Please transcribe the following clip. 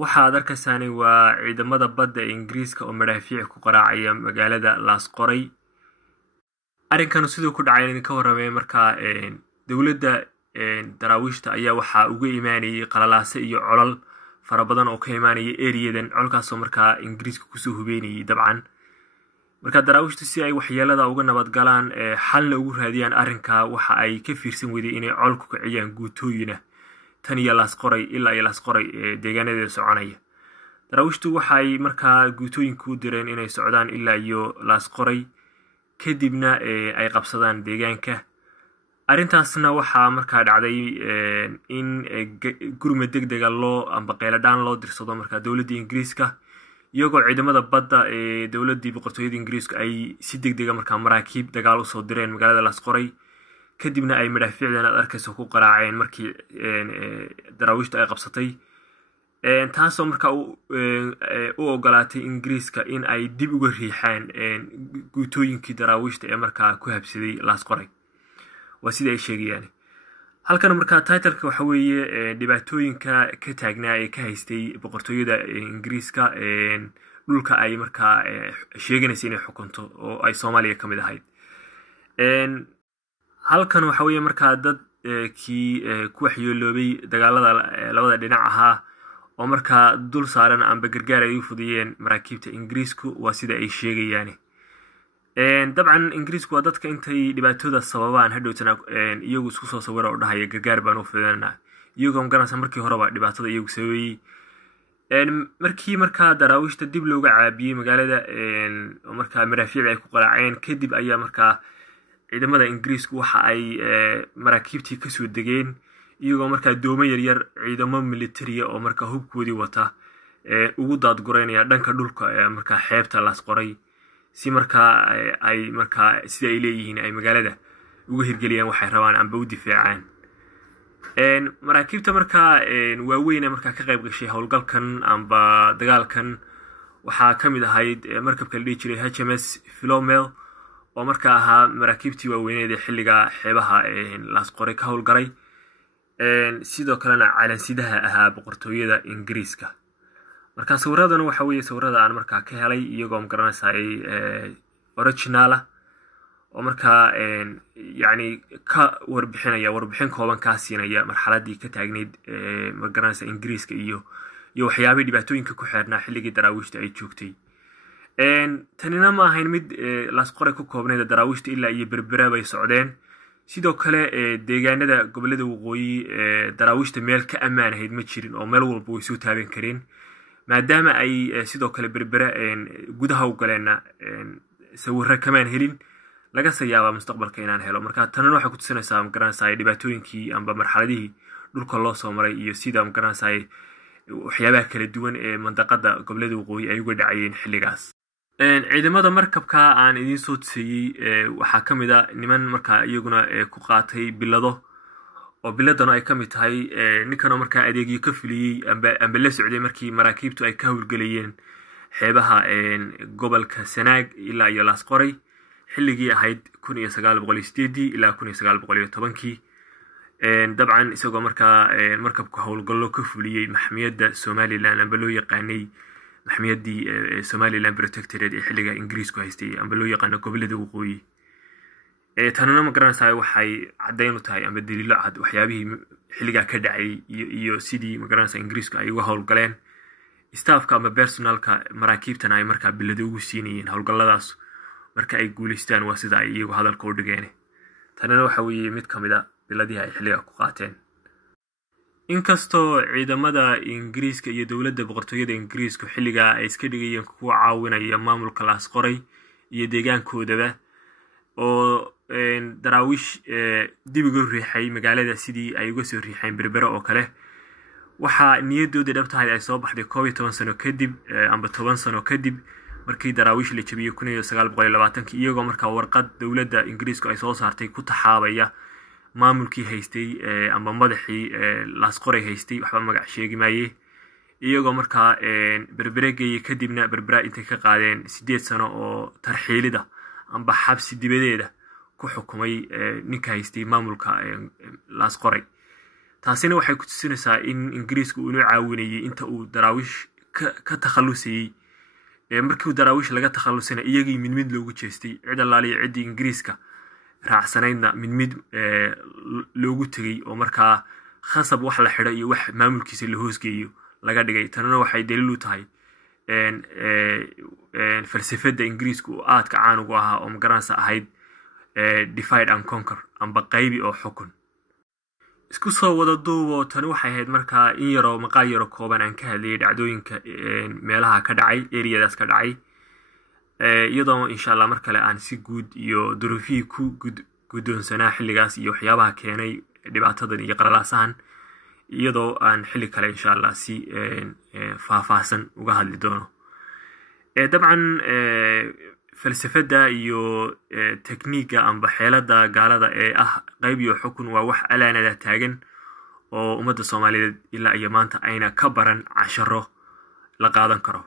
waxaad arkaysaani waa ciidamada badda ee Ingiriiska oo madaafiic ku qaraacaya magaalada Laasqoray. Arrinkan sidoo ku dhacay idinka warramay markaa dawladda daraawiishta ayaa waxa uga imaanayay qalalaase iyo colal fara badan oo ka imaanaya eriyadan colkaas oo markaa Ingiriiska ku soo hubeynayay dabcan. marka daraawiishtu si ay waxyeelada uga nabad galaan xalna ugu raadiyaan arrinka waxa ay ka fiirsan weydeen inay colku ka ciyaan guutooyina tan iyo Laasqoray ilaa Laasqoray deegaanadeeda soconaya. daraawiishtu waxa ay markaa guutooyinku u direen inay socdaan ilaa iyo Laasqoray kadibna ay qabsadaan deegaanka. arrintaasna waxa markaa dhacday in gurmad degdega loo amba qeyladaan loo dirsado markaa dawladda Ingiriiska iyagoo ciidamada badda ee dawladda boqortooyada Ingiriiska ay si degdega markaa maraakiib dagaal u soo direen magaalada Laasqoray kadibna ay madaafiicdan aad arkayso ku qaraaceen markii daraawiishtu ay qabsatay taasoo markaa u ogolaatay Ingiriiska in ay dib uga riixaan guutooyinkii daraawiishta ee markaa ku habsaday Laasqoray. waa sida ay sheegayaan halkan markaa title-ka waxa weeye dhibaatooyinka ka taagnaa ee ka haystay boqortooyada Ingiriiska dhulka ay markaa sheeganaysa inay xukunto oo ay Soomaaliya kamid ahayd. halkan waxa weeye markaa dad kii ku waxyeeloobay dagaalada labada dhinac ahaa oo markaa dul saaran amba gargaar ay u fudiyeen maraakiibta Ingiriisku waa sida ay sheegayaan. dabcan Ingiriisku waa dadka intay dhibaatooda sababaan hadhowtana iyagu isku soo sawira oo dhahaya gargaar baan u fidinaa iyagoo garanaysa markii horeba dhibaatada iyagu sameeyay. markii markaa daraawiishta dib looga caabiyay magaalada oo markaa madaafiic ay ku qaraaceen kadib ayaa markaa ciidamada Ingiriisku waxa ay maraakiibtii ka soo degeen iyagoo markaa doomo yaryar ciidamo military oo markaa hubkoodii wata ugu daadgureynaya dhanka dhulka markaa xeebta Laasqoray si markaa ay markaa sida ay leeyihiin ay magaalada uga hirgeliyaan waxay rabaan amba u difaacaan. maraakiibta markaa waaweyn markaa ka qayb gashay howlgalkan amba dagaalkan waxaa kamid ahayd markabka la dhihi jiray HMS Philomel oo markaa ahaa maraakiibtii waaweyneed ee xilliga xeebaha Laasqoray ka howlgalay sidoo kalena calansidaha ahaa boqortooyada Ingiriiska. marka sawiradan waxa weeye sawirada aan markaa ka helay iyagoo magaranayay original ah oo markaa yani ka warbixin kooban ka siinaya marxaladii ka taagneyd magaranaysa Ingiriiska iyo waxyaabay dhibaatooyinka ku xeernaa xilligii daraawiishta ay joogtay. tanina ma ahayn mid Laasqoray ku koobneyd daraawiishta ilaa iyo berbera bay socdeen sidoo kale deegaanada gobolada waqooyi daraawiishta meel ka ammaan ahayd ma jirin oo meel walba way soo taaban kareen maadaama ay sidoo kale berbera gudaha u galeena sawirro kamaan helin laga sayaaba mustaqbalka inaan helo. marka tanana waxay ku tusinaysaa magaranaysaa dhibaatooyinkii amba marxaladihii dhulka loo soo maray iyo sida magaranaysaa waxyaabaha kala duwan ee mandaqada gobolada waqooyi ay uga dhacayeen xilligaas. ciidamada markabka aan idin soo tusayay waxaa kamid ah niman markaa iyaguna ku qaatay bilado oo biladana ay kamid tahay ninkan markaa adeegyo ka fuliyay amba la socday markii maraakiibtu ay ka howlgalayeen xeebaha gobolka Sanaag ilaa iyo Laasqoray xilligii ahayd 1908 ilaa 1910. dabcan isagoo markaa markabku howlgallo ka fuliyay maxmiyadda Somaliland amba loo yaqaanay maxmiyadii Somaliland Protectorate ee xilliga Ingiriisku haystay amba loo yaqaano gobolada waqooyi. tanana magaranaysaa waxay caddayn u tahay amba daliilo cad waxyaabihii xilligaa ka dhacay iyo sidii magaranaysaa Ingiriisku ay uga howlgaleen staffka amba personalka maraakiibtana ay markaa bilado ugu siinayeen howlgalladaas marka ay guuleystaan waa sida ay iyagu hadalka u dhigeen. tanana waxa weeye mid kamid ah biladii ay xilliga ku qaateen. inkastoo ciidamada Ingiriiska iyo dawladda boqortooyada Ingiriisku xilliga ay iska dhigayeen kuwa caawinaya maamulka Laasqoray iyo deegaankoodaba oo daraawiish dib uga riixay magaalada sidii ay uga soo riixeen berbera oo kale waxa niyadooda dhabtahay ay soo baxday 12 sano kadib amba 10 sano kadib markii daraawiish la jabiyay 1920 iyagoo markaa warqad dawladda Ingiriisku ay soo saartay ku taxaabaya maamulkii haystay amba madaxii Laasqoray haystay waxba magac sheegi maayay iyagoo markaa berbereegay kadibna berbera intay ka qaadeen 8 sano oo tarxiilida amba xabsi dibadeeda ku xukumay ninka haystay maamulka Laasqoray. taasina waxay ku tusinaysaa in ingiriisku uu inoo caawinayay inta uu daraawiish ka takhalusayey markii uu daraawiish laga takhalusana iyagii mid loogu jeestay cid allaaliya ciddii ingiriiska raacsanaydna mid loogu tegey oo markaa khasab wax la xidho iyo wax maamulkiisa la hoosgeeyo laga dhigay. tanina waxay daliil u tahay falsafada ingiriisku uu aadka caan ugu ahaa oo magaranaysa ahayd divide and conquer amba qaybi oo xukun. isku soo wada duubo tani waxay ahayd markaa in yaroo maqaal yaro kooban aan ka hadlayay dhacdooyinka meelaha ka dhacay eriyadaas ka dhacay iyadoo insha Allah mar kale aan si guud iyo duruufihii ku guddoonsanaa xilligaas iyo waxyaabaha keenay dhibaatadan iyo qaralaasahan iyadoo aan xilli kale insha Allah si faahfaahsan uga hadli doono. dabcan falsafada iyo tekniiga amba xeelada gaalada ee qayb iyo xukun waa wax alaanada taagan oo ummadda Soomaaliyeed ilaa iyo maanta ayna ka baran casharo la qaadan karo.